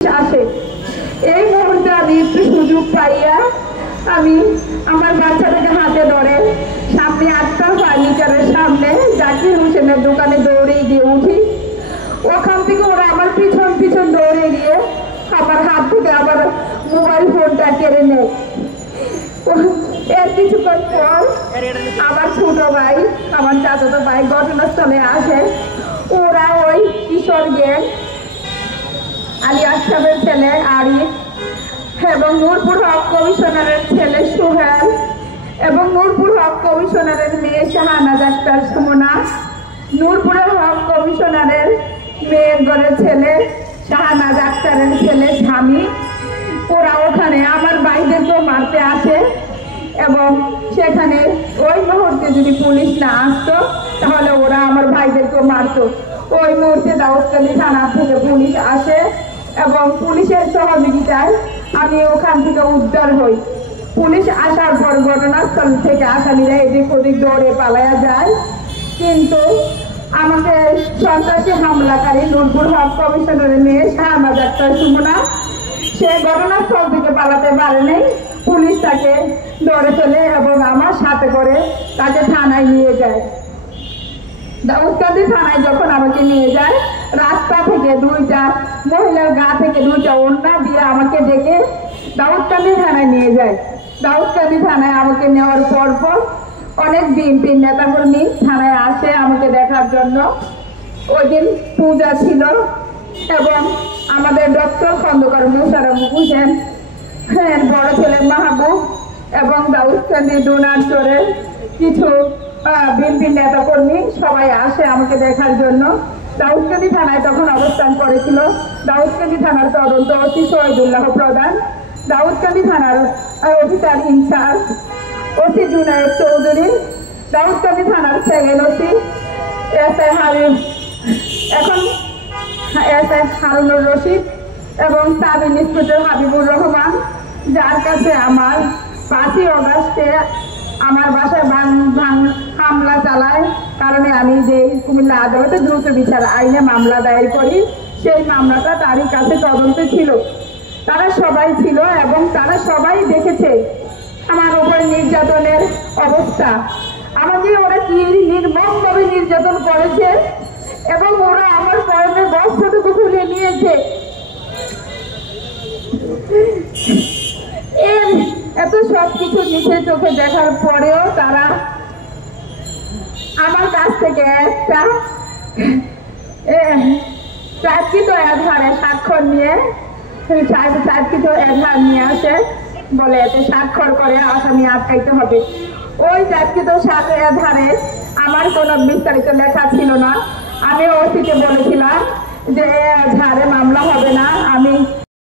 আসে। এই মুহূর্তে আমি একটু সুযোগ পাইয়া আমি আমার বাচ্চাটাকে হাতে ধরে সামনে আটটা ফার্নিচারের সামনে জাকির হোসেনের দোকানে দৌড়ে গিয়ে উঠি। ওখান থেকে ওরা আমার পিছন পিছন দৌড়ে গিয়ে আমার হাত থেকে আবার মোবাইল ফোনটা কেড়ে নেয়। এর কিছুক্ষণ পর আমার ছোট ভাই, আমার চাচাতো ভাই ঘটনাস্থলে আসে। ওরা ওই কিশোর গ্যাং আলী আশরাফের ছেলে আরিফ এবং নূরপুর হক কমিশনারের ছেলে সোহেল এবং নূরপুর হক কমিশনারের মেয়ে শাহানাজ আক্তার সুমনা, নূরপুরের হক কমিশনারের মেয়ের ঘরের ছেলে শাহানাজ আক্তারের ছেলে স্বামী, ওরা ওখানে আমার ভাইদেরকেও মারতে আসে। এবং সেখানে ওই মুহূর্তে যদি পুলিশ না আসতো তাহলে ওরা আমার ভাইদেরকেও মারতো। ওই মুহূর্তে দাউদকান্দি থানা থেকে পুলিশ আসে এবং পুলিশের সহযোগিতায় আমি ওখান থেকে উদ্ধার হই। পুলিশ আসার পর ঘটনাস্থল থেকে আসামিরা এদিক ওদিক দৌড়ে পালায়া যায়, কিন্তু আমাকে সন্ত্রাসী হামলাকারী নূরপুর হক কমিশনারের মেয়ে শাহানাজ আক্তার সুমনা সে ঘটনাস্থল থেকে পালাতে পারেনি। পুলিশ তাকে ধরে ফেলে এবং আমার সাথে করে তাকে থানায় নিয়ে যায়। দাউদকান্দি থানায় যখন আমাকে নিয়ে যায়, রাস্তা থেকে দুইটা মহিলার গা থেকে দুইটা ওড়না দিয়ে আমাকে ডেকে দাউদকান্দি থানায় নিয়ে যায়। দাউদকান্দি থানায় আমাকে নেওয়ার পর অনেক বিএনপির নেতাকর্মী থানায় আসে আমাকে দেখার জন্য। ওই দিন পূজা ছিল এবং আমাদের ডক্টর খন্দকার মোশাররফ হোসেন বড় ছেলে মাহবুব এবং দাউদকান্দি ডোনারচরের কিছু বিএনপির নেতাকর্মী সবাই আসে আমাকে দেখার জন্য। দাউদকান্দি থানায় তখন অবস্থান করেছিল দাউদকান্দি থানার তদন্ত ওসি শহীদুল্লাহ প্রধান, দাউদকান্দি থানার officer in charge OC Junayed Chowdhury, Daudkandi থানার second OC SI Harunur Rashid এবং সাব ইন্সপেক্টর হাবিবুর রহমান, যার কাছে আমার 5ই অগাস্টে আমার বাসায় হামলা চালায় কারণে আমি যে কুমিল্লা আদালতে দ্রুত বিচার আইনে মামলা দায়ের করি। সেই মামলাটা তারই কাছে তদন্তে ছিল। তারা সবাই ছিল এবং তারা সবাই দেখেছে আমার উপরে নির্যাতনের অবস্থা। আমাকে ওরা কি নির্মমভাবে নির্যাতন করেছে এবং ওরা আমার পরনের বস্ত্রটুকু খুলে নিয়েছে। এত সবকিছু নিচে চোখে দেখার পরেও তারা আমার কাছ থেকে একটা চাকরিত এধারে স্বাক্ষর নিয়ে চাকরিত এধার নিয়ে আসে, বলে এতে স্বাক্ষর করে আসামি আটকাইতে হবে। ওই চাকরিত এধারে আমার কোনো বিস্তারিত লেখা ছিল না। আমি ওসিকে বলেছিলাম যে এধারে মামলা হবে না, আমি